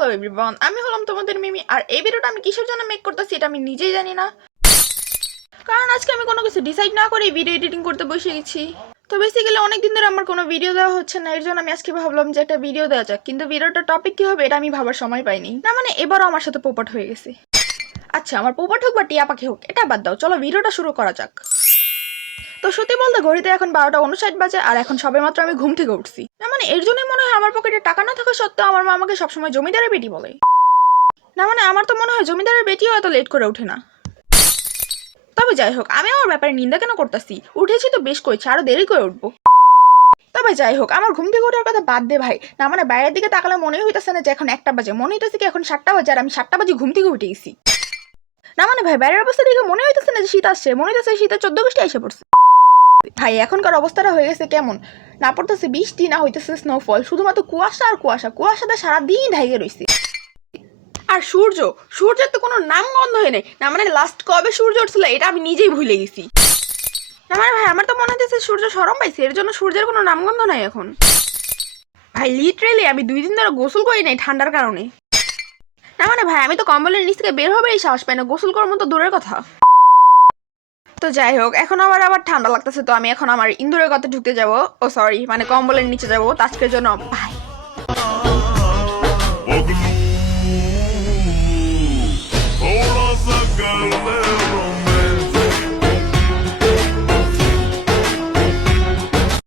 Hello everyone, আমি হলাম তোমাদের মিমি। আর এই ভিডিওটা আমি কিসের জন্য মেক করতেছি এটা আমি নিজেই জানি না, কারণ আজকে আমি কোনো কিছু ডিসাইড না করে ভিডিও এডিটিং করতে বসে গেছি। তো বেসিক্যালি অনেকদিন ধরে আমার কোনো ভিডিও দেওয়া হচ্ছে না, এর জন্য আমি আজকে ভাবলাম যে একটা ভিডিও দেওয়া যাক, কিন্তু ভিডিওটার টপিক কি হবে এটা আমি ভাবার সময় পাইনি। না মানে এবারও আমার সাথে পোপট হয়ে গেছে। আচ্ছা, আমার পোপট হোক বা টিয়া পাখি হোক এটা বাদ দাও, চলো ভিডিওটা শুরু করা যাক। তো সত্যি বলতে ঘড়িতে এখন 12টা 59 বাজে, আর এখন সবে মাত্র আমি ঘুম থেকে উঠছি। না মানে এর জন্যই মনে হয় আমার পকেটে টাকা না থাকা সত্ত্বেও আমার মা আমাকে সবসময় জমিদারের বেটি বলে। না মানে আমার তো মনে হয় জমিদারের বেটিও এত লেট করে ওঠে না। তবে যাই হোক, আমি আমার ব্যাপারে নিন্দা কেন করতেছি? উঠেছি তো বেশ করেছি, আরো দেরি করে উঠবো। তবে যাই হোক, আমার ঘুম থেকে ওঠার কথা বাদ দে ভাই। না মানে বাইরের দিকে তাকালে মনেই হইতেছে না যে এখন 1টা বাজে, মনে হইতেছে কি এখন 7টা বাজে, আর আমি 7টা বাজে ঘুম থেকে উঠে গেছি। না মানে ভাই বাইরের অবস্থা দেখে মনে হইতেছে না যে শীত আসছে, মনে হইতেছে শীতের 14 গোষ্ঠী এসে পড়ছে। ভাই এখনকার অবস্থাটা হয়ে গেছে কেমন, না পড়তেছে বৃষ্টি না হইতেছে স্নোফল, শুধুমাত্র কুয়াশা আর কুয়াশা, কুয়াশাতে সারাদিন ঢাইকে রয়েছে। আর সূর্যের তো কোনো নাম গন্ধ হয় নাই। না মানে লাস্ট কবে সূর্য উঠছিল এটা আমি নিজেই ভুলে গেছি। না মানে ভাই আমার তো মনে হচ্ছে সূর্য শরম পাইছে, এর জন্য সূর্যের কোনো নামগন্ধ নাই এখন। ভাই লিটারেলি আমি 2 দিন ধরে গোসল করি নাই ঠান্ডার কারণে। না মানে ভাই আমি তো কম্বলের নিচ থেকে বের হবেই সাহস পাই না, গোসল করার মতো দূরের কথা। তো যাই হোক, এখন আবার ঠান্ডা লাগতেছে, তো আমি এখন আমার ইন্দুরের কথা ঢুকতে যাবো। ও সরি, মানে কম্বলের নিচে যাবো। আজকের জন্য বাই।